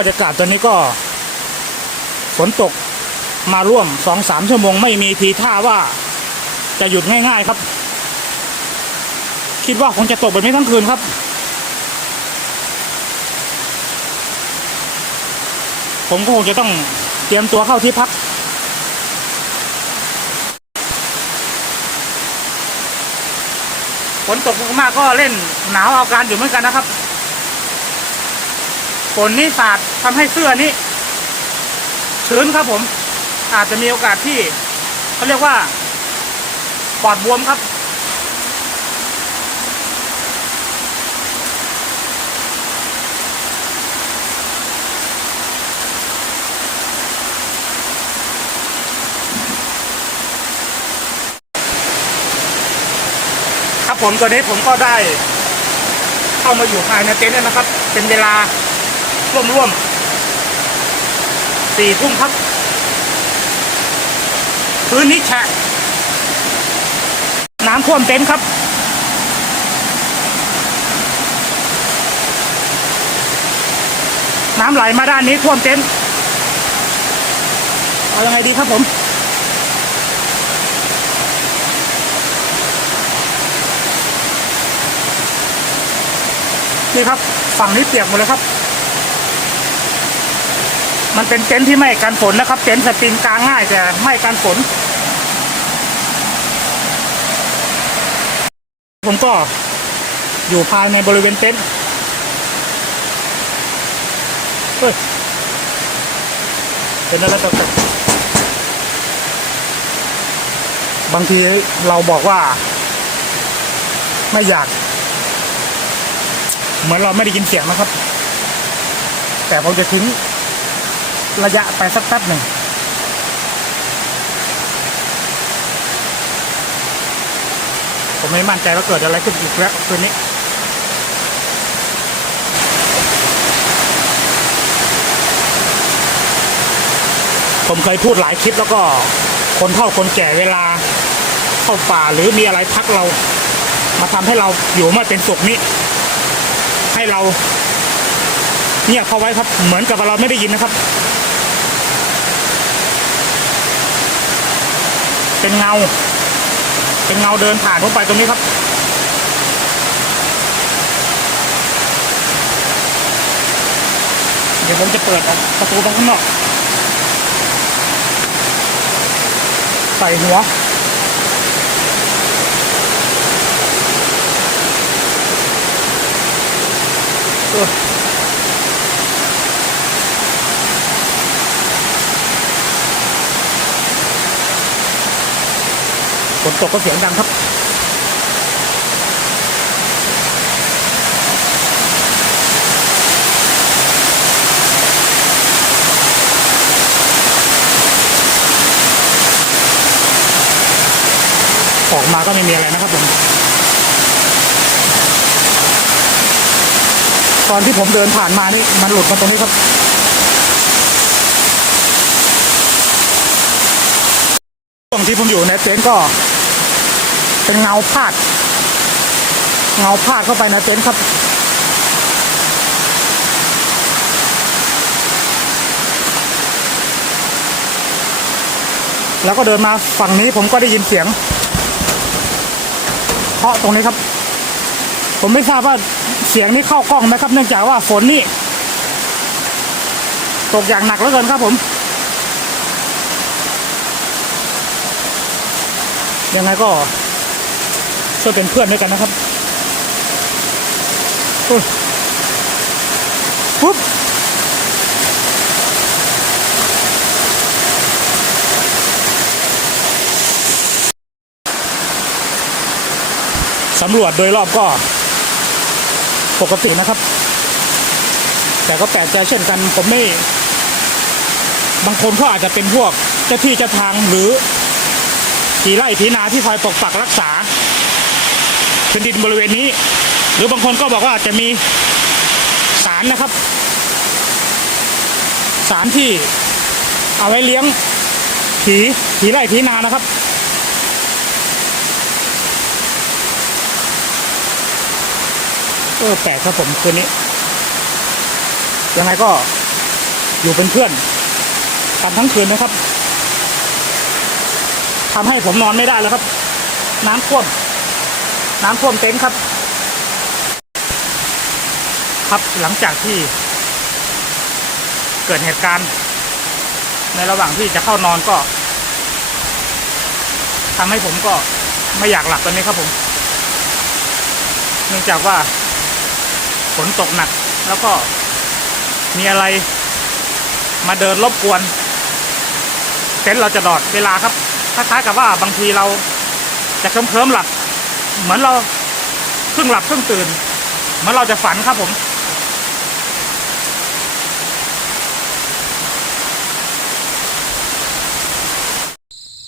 บรรยากาศตอนนี้ก็ฝนตกมาร่วม 2-3 ชั่วโมงไม่มีทีท่าว่าจะหยุดง่ายๆครับคิดว่าคงจะตกแบบนี้ทั้งคืนครับผมก็คงจะต้องเตรียมตัวเข้าที่พักฝนตกมากๆก็เล่นหนาวเอาการอยู่เหมือนกันนะครับฝนนี่สาดทำให้เสื้อนี้ชื้นครับผมอาจจะมีโอกาสที่เขาเรียกว่าปอดบวมครับครับผมตอนนี้ผมก็ได้เข้ามาอยู่ภายในเต็นท์แล้วนะครับเป็นเวลาร่วม4 ทุ่มครับพื้นนี้แฉะน้ำท่วมเต็นท์ครับน้ำไหลมาด้านนี้ท่วมเต็นท์เอายังไงดีครับผมนี่ครับฝั่งนี้เปียกหมดเลยครับมันเป็นเต็นท์ที่ไม่กันฝนนะครับเต็นท์สปริงกางง่ายแต่ไม่กันฝนผมก็อยู่ภายในบริเวณเต็นท์เป็นอะไรต่างๆบางทีเราบอกว่าไม่อยากเหมือนเราไม่ได้ยินเสียงนะครับแต่ผมจะทิ้งระยะไปสักแป๊บหนึ่งผมไม่มั่นใจว่าเกิดอะไรขึ้นอีกแล้วคืนนี้ผมเคยพูดหลายคลิปแล้วก็คนเฒ่าคนแก่เวลาเข้าป่าหรือมีอะไรทักเรามาทำให้เราอยู่ไม่เป็นสุขนี้ให้เราเงียบเข้าไว้ครับเหมือนกับเราไม่ได้ยินนะครับเป็นเงาเดินผ่านผมไปตรงนี้ครับเดี๋ยวผมจะเปิดประตูตรงข้างนอกใส่หัวฝนตกก็เสียงดังครับออกมาก็ไม่มีอะไรนะครับผมตอนที่ผมเดินผ่านมานี่มันหลุดมาตรงนี้ครับช่วงที่ผมอยู่ในเต็นท์ก็เป็นเงาพาดเข้าไปในเต็นท์ครับแล้วก็เดินมาฝั่งนี้ผมก็ได้ยินเสียงเคาะตรงนี้ครับผมไม่ทราบว่าเสียงนี้เข้ากล้องไหมครับเนื่องจากว่าฝนนี่ตกอย่างหนักเหลือเกินครับผมยังไงก็ช่วยเป็นเพื่อนด้วยกันนะครับปุ๊บสำรวจโดยรอบก็ปกตินะครับแต่ก็แปลกใจเช่นกันผมไม่บางคนก็อาจจะเป็นพวกเจ้าที่เจ้าทางหรือผีไร่ผีนาที่คอยปกปักรักษาพื้นดินบริเวณนี้หรือบางคนก็บอกว่าจะมีศาลนะครับศาลที่เอาไว้เลี้ยงผีไร่ผีนานะครับแปลกครับผมคืนนี้ยังไงก็ อยู่เป็นเพื่อนกันทั้งคืนนะครับทำให้ผมนอนไม่ได้แล้วครับน้ำท่วมเต็นท์ครับหลังจากที่เกิดเหตุการณ์ในระหว่างที่จะเข้านอนก็ทำให้ผมก็ไม่อยากหลับตอนนี้ครับผมเนื่องจากว่าฝนตกหนักแล้วก็มีอะไรมาเดินรบกวนเต็นท์เราจะดอดเวลาครับคล้ายๆกับว่าบางทีเราจะเคลิ้มหลับเหมือนเราครึ่งหลับครึ่งตื่นเหมือนเราจะฝันครับผม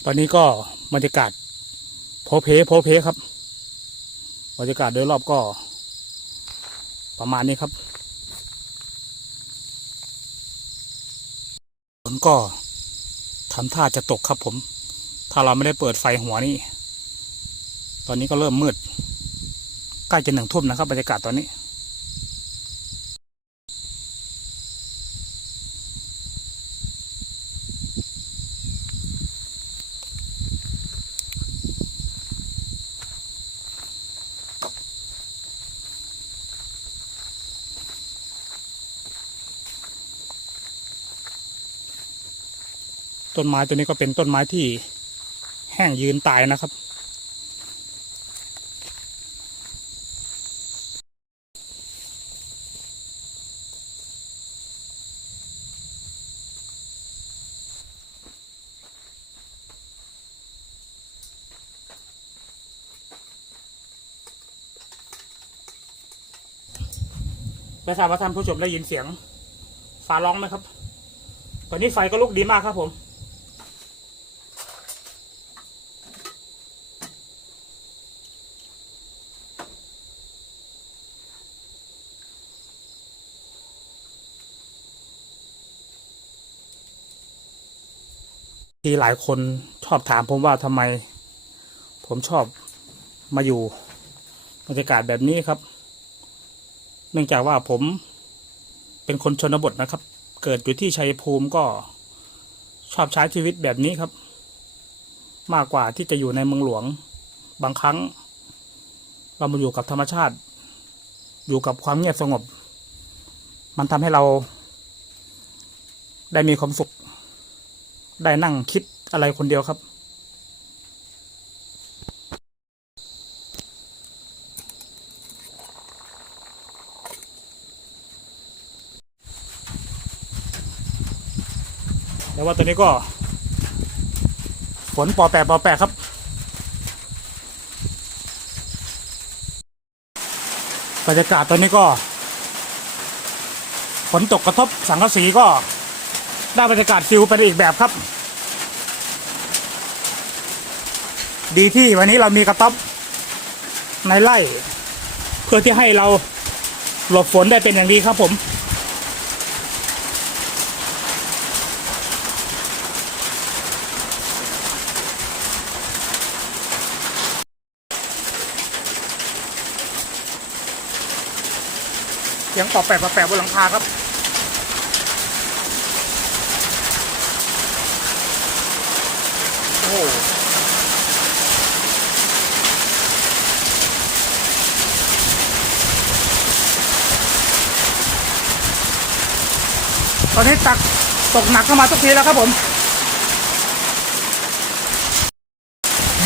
ตอนนี้ก็บรรยากาศโพเพครับบรรยากาศโดยรอบก็ประมาณนี้ครับฝนก็ทำท่าจะตกครับผมถ้าเราไม่ได้เปิดไฟหัวนี่ตอนนี้ก็เริ่มมืดใกล้จะ1 ทุ่มนะครับบรรยากาศตอนนี้ต้นไม้ตัวนี้ก็เป็นต้นไม้ที่แห้งยืนตายนะครับไม่ทราบว่าท่านผู้ชมได้ยินเสียงฟ้าร้องไหมครับตอนนี้ไฟก็ลุกดีมากครับผมที่หลายคนชอบถามผมว่าทำไมผมชอบมาอยู่บรรยากาศแบบนี้ครับเนื่องจากว่าผมเป็นคนชนบทนะครับเกิดอยู่ที่ชัยภูมิก็ชอบใช้ชีวิตแบบนี้ครับมากกว่าที่จะอยู่ในเมืองหลวงบางครั้งเรามาอยู่กับธรรมชาติอยู่กับความเงียบสงบมันทำให้เราได้มีความสุขได้นั่งคิดอะไรคนเดียวครับแต่ว่าตอนนี้ก็ฝนปอแปะครับบรรยากาศตอนนี้ก็ฝนตกกระทบสังกะสีก็ได้บรรยากาศฟิลเป็นอีกแบบครับดีที่วันนี้เรามีกระต๊อบในไร่เพื่อที่ให้เราหลบฝนได้เป็นอย่างดีครับผมเสียงปอแปะบนหลังคาครับโอ้ตอนนี้ตกหนักเข้ามาทุกทีแล้วครับผม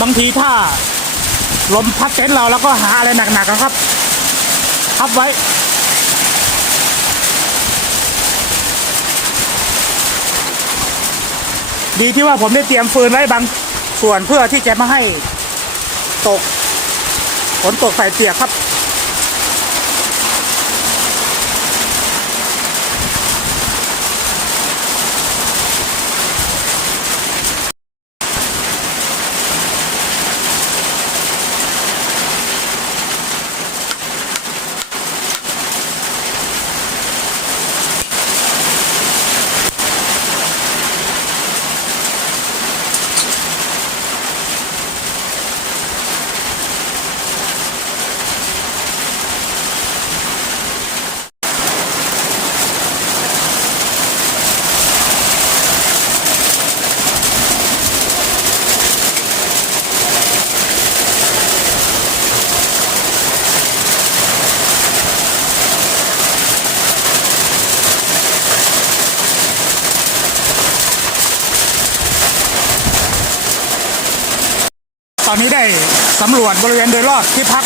บางทีถ้าลมพัดเต็นท์เราแล้วก็หาอะไรหนักๆครับทับไว้ดีที่ว่าผมได้เตรียมฟืนไว้บางส่วนเพื่อที่จะไม่ให้ตกฝนตกใส่เปียกครับ ตอนนี้ได้สำรวจบริเวณโดยรอบที่พัก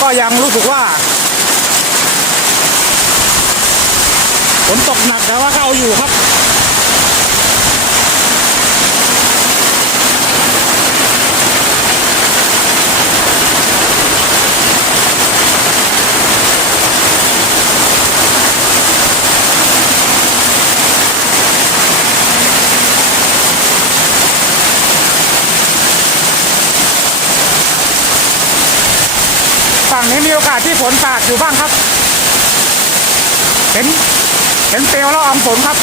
ก็ยังรู้สึกว่าฝนตกหนักแต่ว่าก็เอาอยู่ครับฝั่งนี้มีโอกาสที่ฝนสาดอยู่บ้างครับเห็นเปลวละอองฝนครับ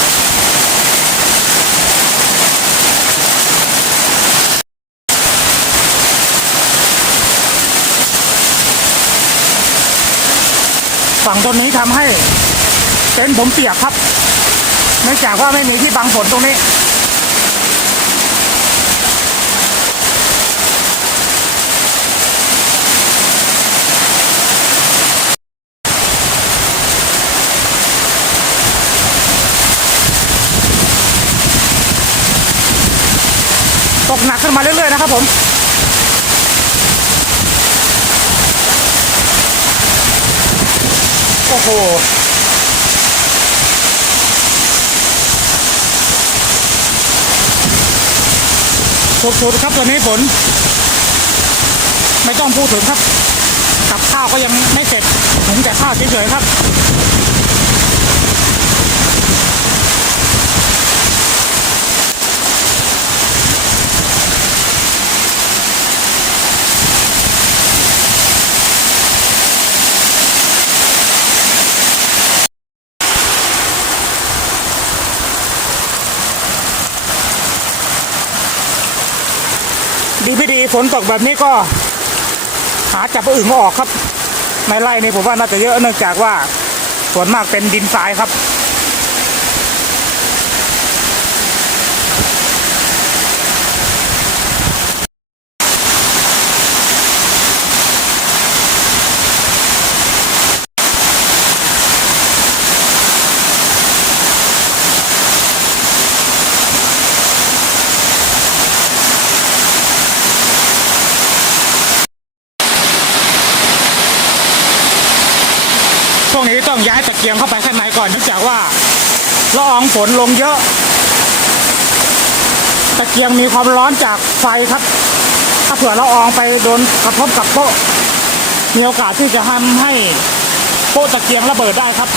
ฝั่งต้นนี้ทำให้เต็นท์ผมเปียกครับเนื่องจากว่าไม่มีที่บังฝนตรงนี้ตกหนักขึ้นมาเรื่อยๆนะครับผมโอ้โหสุดๆครับตัวนี้ฝนไม่ต้องพูดถึงครับกับข้าวก็ยังไม่เสร็จถึงแต่ข้าวเฉยๆครับดีไม่ดีฝนตกแบบนี้ก็หาจับอึ่งมาออกครับในไร่นี่ผมว่าน่าจะเยอะเนื่องจากว่าส่วนมากเป็นดินทรายครับช่วงนี้ต้องย้ายตะเกียงเข้าไปข้างในก่อนเนื่องจากว่าละอองฝนลงเยอะตะเกียงมีความร้อนจากไฟครับถ้าเผื่อละอองไปโดนกระทบกับโป๊ะมีโอกาสที่จะทำให้โป๊ะตะเกียงระเบิดได้ครับ